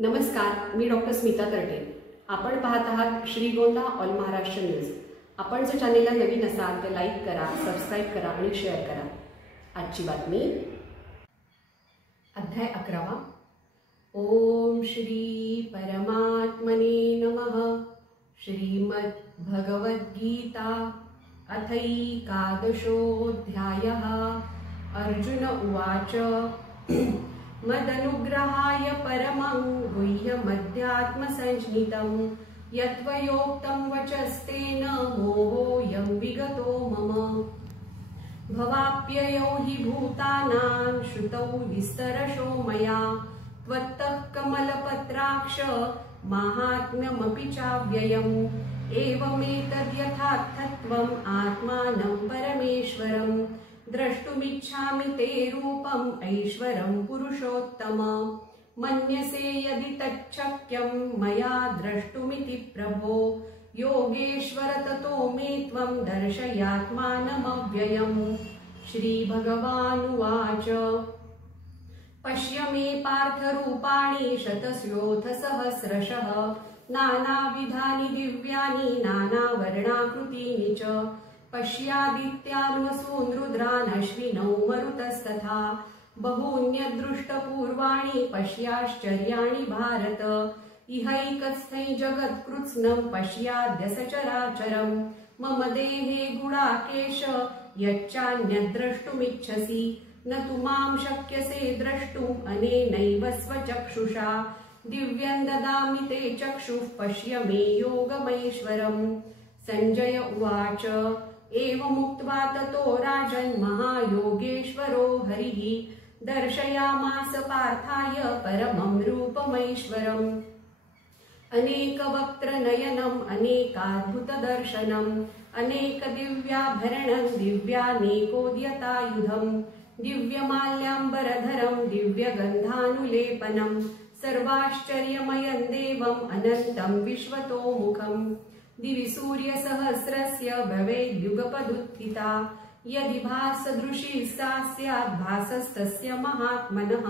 नमस्कार, मी डॉक्टर स्मिता तरटे। आपण पाहत आहात श्रीगोंदा ऑल महाराष्ट्र न्यूज। आपण जर चॅनेलला नवीन असाल तर लाईक करा, सबस्क्राइब करा आणि शेअर करा। आजची बातमी अध्याय 11। ओम श्री परमात्मने नमः। श्रीमद् भगवद्गीता अथैकादशोऽध्यायः। अर्जुन उवाच मदनुग्रहाय परमं गुह्यमध्यात्मसञ्ज्ञितं यत्त्वयोक्तं वचस्तेन मोहोऽयं विगतो मम। भवाप्ययौ हि भूतानां श्रुतौ विस्तरशो मया त्वत्तः कमलपत्राक्ष माहात्म्यमपि चाव्ययम्। एवमेतद्यथार्थत्वम् आत्मानं परमेश्वरं द्रष्टुमिच्छामि ते रूपम् ऐश्वरं पुरुषोत्तम। मन्यसे यदि तच्छक्यं मया द्रष्टुमिति प्रभो योगेश्वर ततो मे त्वं दर्शयात्मानमव्ययम्। श्रीभगवानुवाच पश्य मे पार्थरूपाणि शतस्योऽथ सहस्रशः नानाविधानि दिव्यानि नानावर्णाकृतीनि च। पश्यादित्यान् वसून् रुद्रान् अश्विनौ मरुतस्तथा बहून्यदृष्टपूर्वाणि पश्याश्चर्याणि भारत। इहैकस्थै जगत्कृत्स्नं पश्याद्य सचराचरं मम देहे गुणाकेश यच्चान्यद्द्रष्टुमिच्छसि न तु मां शक्यसे द्रष्टुम् अनेनैव स्वचक्षुषा। दिव्यं ददामि ते चक्षुः पश्य मे योगमैश्वरम्। सञ्जय उवाच एवमुक्त्वा ततो राजन् महायोगेश्वरो हरिः दर्शयामास पार्थाय परमं रूपमैश्वरम्। अनेकवक्त्रनयनम् अनेकाद्भुतदर्शनम् अनेकदिव्याभरणं दिव्यानेकोद्यतायुधम् दिव्यमाल्याम्बरधरं दिव्यगन्धानुलेपनं सर्वाश्चर्यमयं देवम् अनन्तं विश्वतोमुखम्। दिवि सूर्यसहस्रस्य भवेद्युगपदुत्थिता यदि भासदृशी सा स्यात् भासस्तस्य महात्मनः।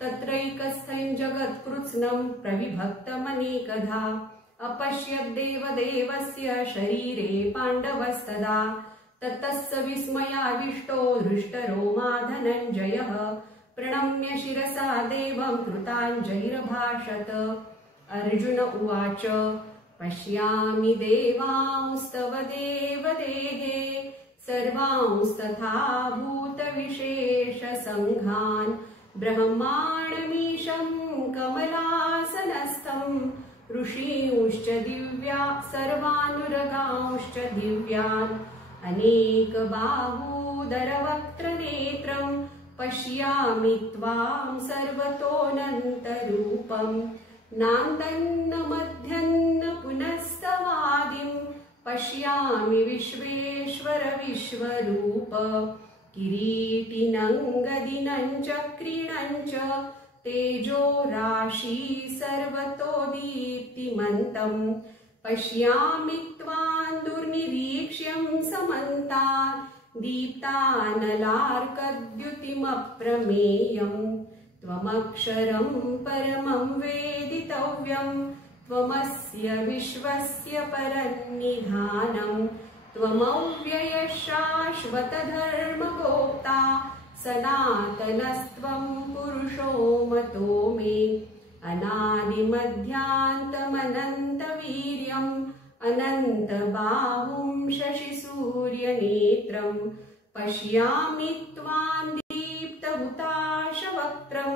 तत्रैकस्थं जगत्कृत्स्नं प्रविभक्तमनेकधा अपश्यद्देवदेवस्य शरीरे पाण्डवस्तदा। ततः स विस्मयाविष्टो हृष्टरोमा धनञ्जयः प्रणम्य शिरसा देवं कृताञ्जलिरभाषत। अर्जुन उवाच पश्यामि देवांस्तव देवदेहे सर्वांस्तथा भूतविशेषसङ्घान् ब्रह्माण्डमीशं कमलासनस्थं ऋषींश्च दिव्या सर्वानुरगांश्च दिव्यान् अनेकबाहूदरवक्त्रनेत्रं पश्यामि त्वां सर्वतोऽनन्तरूपम् नान्दन्न मध्यन्न पुनस्तवादिं पश्यामि विश्वेश्वर विश्वरूप। किरीटिनं गदिनं चक्रिणं च तेजो राशि सर्वतो दीप्तिमन्तं पश्यामि त्वां दुर्निरीक्ष्यं समन्तात् दीप्तानलार्कद्युतिमप्रमेयम्। त्वमक्षरं परमं वेदितव्यं त्वमस्य विश्वस्य परन्निधानं। त्वमव्ययः शाश्वतधर्मगोप्ता सनातनस्त्वं पुरुषो मतो मे। अनादिमध्यान्तमनन्तवीर्यम् अनन्तबाहुं शशिसूर्यनेत्रं पश्यामि त्वां दीप्तहुताशवक्त्रं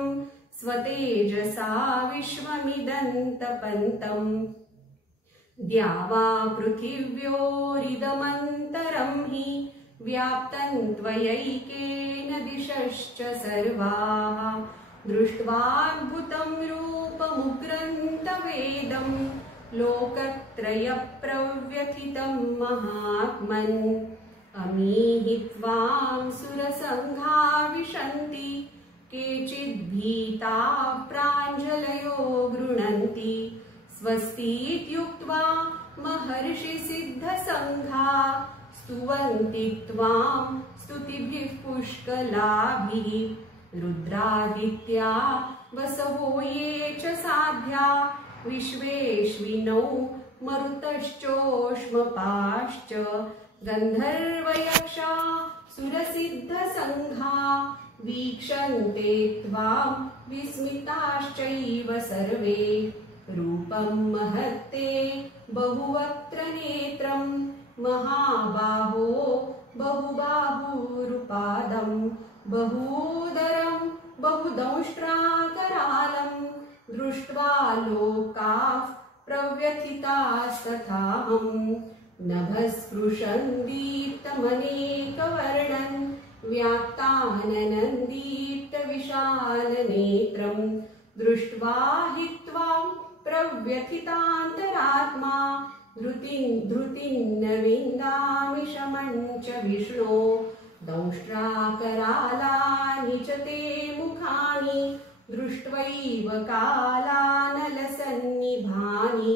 स्वतेजसा विश्वमिदन्तपन्तम्। द्यावा पृथिव्योरिदमन्तरं हि व्याप्तं त्वयैकेन दिशश्च सर्वाः दृष्ट्वाद्भुतं रूपमुग्रं तवेदं लोकत्रयप्रव्यथितं महात्मन्। अमीहि त्वां सुरसङ्घा विशन्ति केचिद्भीताः प्राञ्जलयो गृह्णन्ति स्वस्तीत्युक्त्वा महर्षिसिद्धसङ्घा स्तुवन्ति त्वां स्तुतिभिः पुष्कलाभिः। रुद्रादित्या वसवो ये च साध्या साध्या विश्वेश्विनौ मरुतश्चोष्मपाश्च गन्धर्वयक्षा सुरसिद्धसङ्घा वीक्षन्ते त्वां विस्मिताश्चैव सर्वे रूपं महत्ते बहुवक्त्र नेत्रं महाबाहो बहुबाहुरुपादं बहुदरं बहुदंष्ट्राकरालं दृष्ट्वा लोकाः प्रव्यथितास्तथाहं नभस्पृशं दीप्तमनेकवर्णं व्याक्ताननन्दीप्तविशालनेत्रं दृष्ट्वा हि त्वां प्रव्यथितान्तरात्मा धृतिं न विन्दामि शमं च विष्णो दंष्ट्राकरालानि च ते मुखानि दृष्ट्वैव कालानलसन्निभानि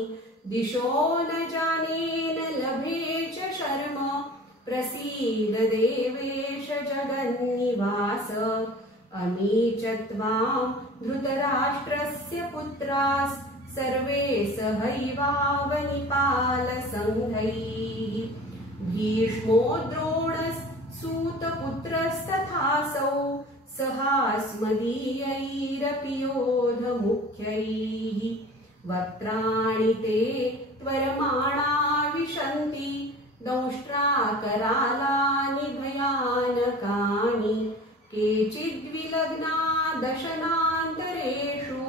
दिशो न जाने न लभे च शर्म प्रसीद देवेश जगन्निवास अमी च त्वां धृतराष्ट्रस्य पुत्रास् सर्वे सहैवावनिपालसङ्घैः भीष्मो द्रोणस्सूतपुत्रस्तथासौ सहास्मदीयैरपि योधमुख्यैः वक्त्राणि ते त्वरमाणा विशन्ति दंष्ट्राकरालानि भयानकानि केचिद्विलग्ना दशनान्तरेषु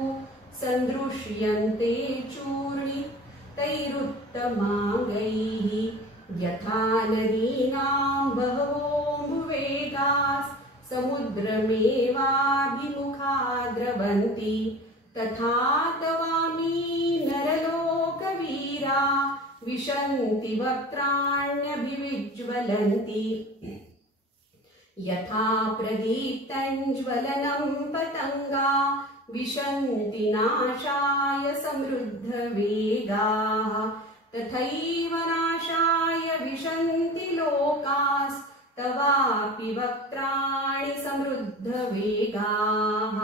सन्दृश्यन्ते चूर्णितैरुत्तमाङ्गैः यथा नदीनां बहवोऽम्बुवेगाः समुद्रमेवाभिमुखा द्रवन्ति तथा तवामी नरलोकवीरा विशन्ति वक्त्राण्यभिविज्वलन्ति यथा प्रदीप्तञ्ज्वलनं पतङ्गा विशन्ति नाशाय समृद्धवेगाः तथैव नाशाय विशन्ति लोकास्तवापि वक्त्राणि समृद्धवेगाः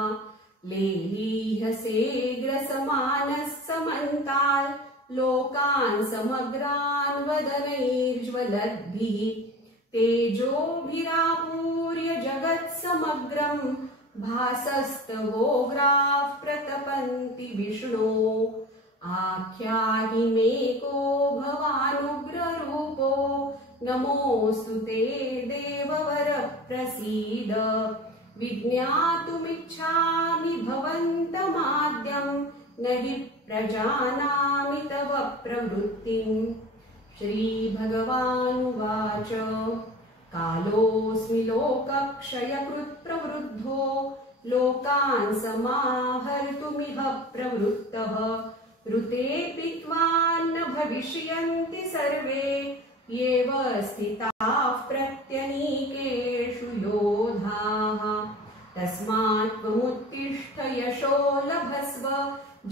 लेलीहसे ग्रसमानः समन्ताल् लोकान् समग्रान् वदनैर्ज्वलद्भिः तेजोभिरापूर्य जगत्समग्रं भासस्तवोग्राः प्रतपन्ति विष्णो आख्याहि मे को भवानुग्ररूपो नमोऽस्तु ते देववर प्रसीद विज्ञातुमिच्छामि भवन्तमाद्यं न हि प्रजानामि तव प्रवृत्तिम् श्रीभगवानुवाच कालोऽस्मि लोकक्षयकृत् प्रवृद्धो लोकान् समाहर्तुमिह प्रवृत्तः ऋतेऽपि त्वान्न भविष्यन्ति सर्वे येव स्थिताः प्रत्यनीकेषु योधाः तस्मात् त्वमुत्तिष्ठ यशो लभस्व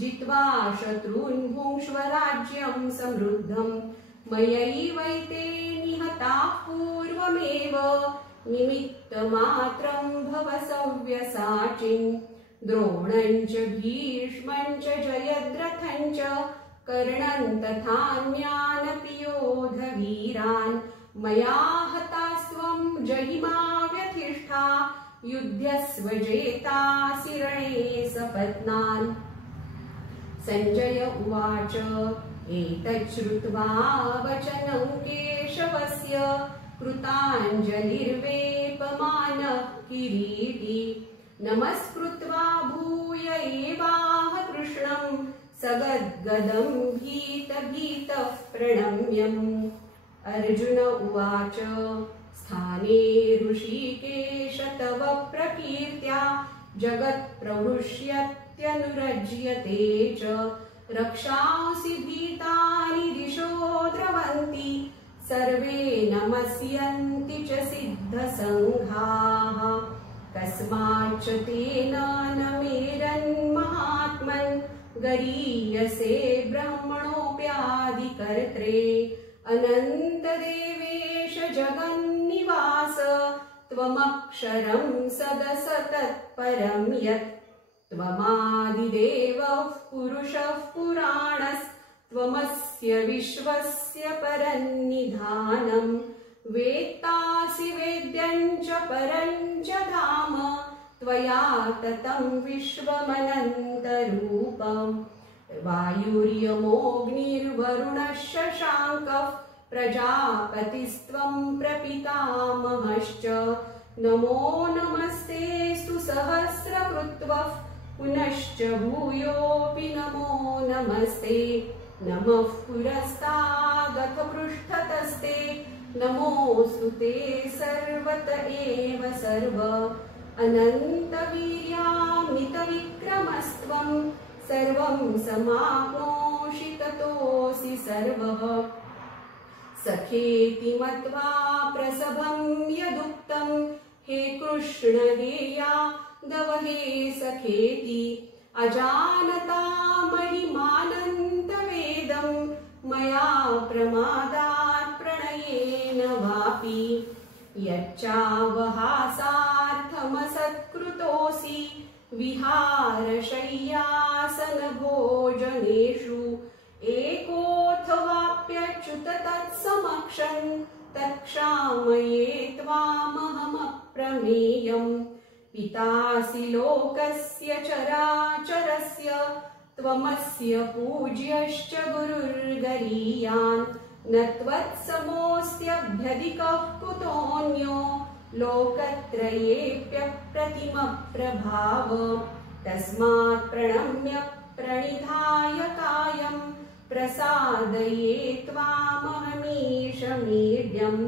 जित्वा शत्रून् भुङ्क्ष्व राज्यं समृद्धम् मयैवैते निहताः पूर्वमेव निमित्तमात्रं भव सव्यसाचिन् द्रोणं च भीष्मं च जयद्रथं च कर्णं तथान्यानपि योधवीरान् मया हतास्त्वं जहिमा व्यथिष्ठा युध्यस्व जेतासि रणे सपत्नान् सञ्जय उवाच एतच्छ्रुत्वा वचनं केशवस्य कृताञ्जलिर्वेपमानः किरीटी नमस्कृत्वा भूय एवाह कृष्णं सगद्गदं भीतः प्रणम्यम् अर्जुन उवाच स्थाने ऋषिकेश तव प्रकीर्त्या जगत्प्रहृष्यत्यनुरज्यते च रक्षांसि भीतानि दिशो द्रवन्ति सर्वे नमस्यन्ति च सिद्धसङ्घाः कस्माच्च तेन न मेरन्महात्मन् गरीयसे ब्रह्मणोऽप्यादिकर्त्रे अनन्तदेवेश जगन्निवास त्वमक्षरं सदसतत्परं यत् त्वमादिदेवः पुरुषोऽव्यक्तः पुरुषः पुराणस्त्वमस्य विश्वस्य परन्निधानम् वेत्तासि वेद्यं च परं च धाम त्वया ततं विश्वमनन्तरूपम् वायुर्यमोऽग्निर्वरुणः शशाङ्कः प्रजापतिस्त्वं प्रपितामहश्च नमो नमस्तेऽस्तु सहस्रकृत्वः पुनश्च भूयोऽपि नमो नमस्ते नमः पुरस्तादथ पृष्ठतस्ते नमोऽस्तु ते सर्वत एव सर्व अनन्तवीर्यामितविक्रमस्त्वं सर्वं समाप्नोषि ततोऽसि सर्वः सखेति मत्वा प्रसभं यदुक्तं हे कृष्ण देयादव हे सखेति अजानता महिमानन्तवेदं मया प्रमादात् प्रणयेन वापि यच्चावहासार्थमसत्कृतोऽसि विहारशय्यासनभोजनेषु एकोऽथवाप्यच्युत तत्समक्षं तत्क्षामये त्वामहमप्रमेयम् पितासि लोकस्य चराचरस्य त्वमस्य पूज्यश्च गुरुर्गरीयान् न त्वत्समोऽस्त्यभ्यधिकः कुतोऽन्यो लोकत्रयेऽप्यप्रतिमप्रभाव तस्मात् प्रणम्य प्रणिधाय कायं प्रसादये त्वामहमीशमीड्यम्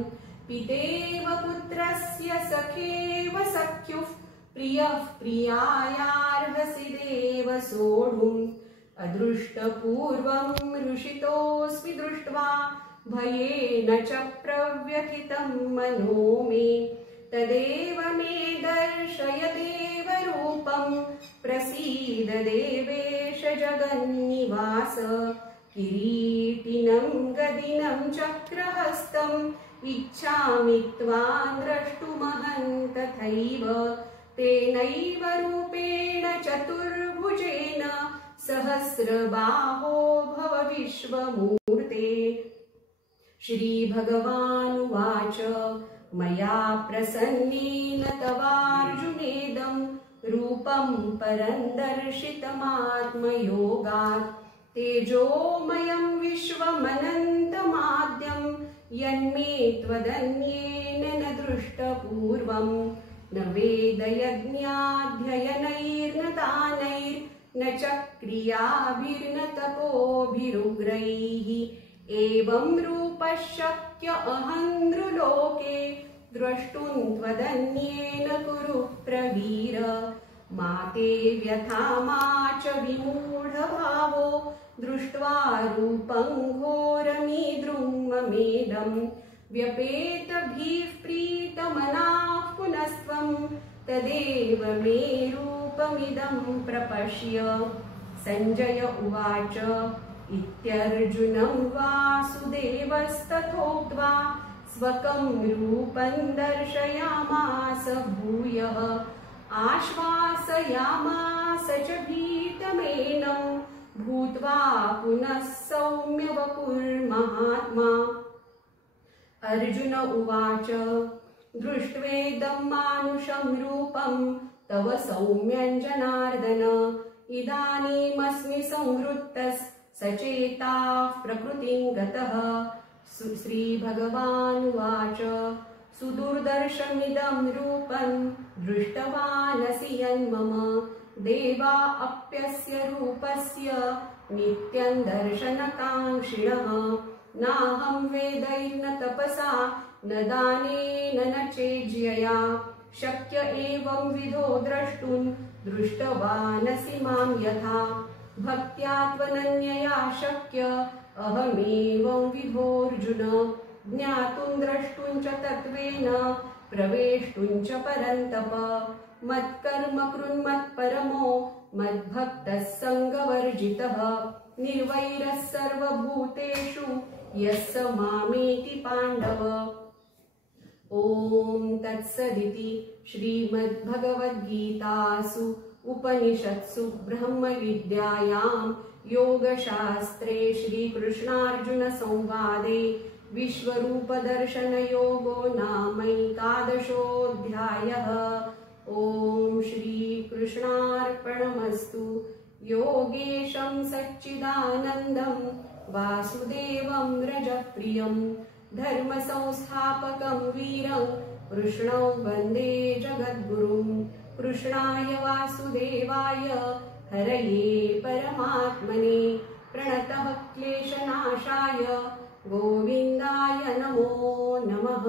पितेव पुत्रस्य सखेव सख्युः प्रियः प्रियायार्हसि देव सोढुम् अदृष्टपूर्वं हृषितोऽस्मि दृष्ट्वा भयेन च प्रव्यथितं मनो मे तदेव मे दर्शय देवरूपं प्रसीद देवेश जगन्निवास किरीटिनं गदिनं चक्रहस्तम् इच्छामि त्वां द्रष्टुमहं तथैव तेनैव रूपेण चतुर्भुजेन सहस्रबाहो भव विश्वमूर्ते श्रीभगवानुवाच मया प्रसन्नेन तवार्जुनेदं रूपं परं दर्शितमात्मयोगात् तेजोमयं विश्वमनन्तमाद्यं यन्मे त्वदन्येन न दृष्टपूर्वं न वेदयज्ञाध्ययनैर्न दानैर्न च क्रियाभिर्न तपोभिरुग्रैः एवं रूपः शक्य अहं नृलोके द्रष्टुं त्वदन्येन कुरु प्रवीर मा ते व्यथा मा च विमूढभावो दृष्ट्वा रूपं घोरमीद्रुं ममेदं व्यपेतभिः प्रीतमनाः पुनस्त्वं तदेव मे रूपमिदं प्रपश्य सञ्जय उवाच इत्यर्जुनं वासुदेवस्तथोक्त्वा स्वकं रूपं दर्शयामास भूयः आश्वासयामास च भीतमेनं भूत्वा पुनः सौम्य वपुर्महात्मा अर्जुन उवाच दृष्ट्वेदं मानुषं रूपं तव सौम्यं जनार्दन इदानीमस्मि संवृत्तः सचेताः प्रकृतिं गतः श्रीभगवानुवाच सुदुर्दर्शमिदं रूपं दृष्टवानसि यन्मम देवा अप्यस्य रूपस्य नित्यं दर्शनकाङ्क्षिणः नाहं वेदैर्न तपसा न दानेन न चेज्यया शक्य एवं विधो द्रष्टुं दृष्टवानसि मां यथा भक्त्या त्वनन्यया शक्य अहमेवं विधोऽर्जुन ज्ञातुं द्रष्टुं च तत्त्वेन प्रवेष्टुं च परन्तप मत्कर्म कृन्मत्परमो मद्भक्तः सङ्गवर्जितः निर्वैरः सर्वभूतेषु यः स मामेति पाण्डव। ॐ तत्सदिति श्रीमद्भगवद्गीतासु उपनिषत्सु ब्रह्मविद्यायां योगशास्त्रे श्रीकृष्णार्जुनसंवादे विश्वरूपदर्शनयोगो नामैकादशोऽध्यायः। ॐ श्रीकृष्णार्पणमस्तु। योगेशं सच्चिदानन्दं वासुदेवं रजप्रियं धर्मसंस्थापकं वीरं कृष्णं वन्दे जगद्गुरुं। कृष्णाय वासुदेवाय हरये परमात्मने प्रणतः क्लेशनाशाय गोविन्दाय नमो नमः।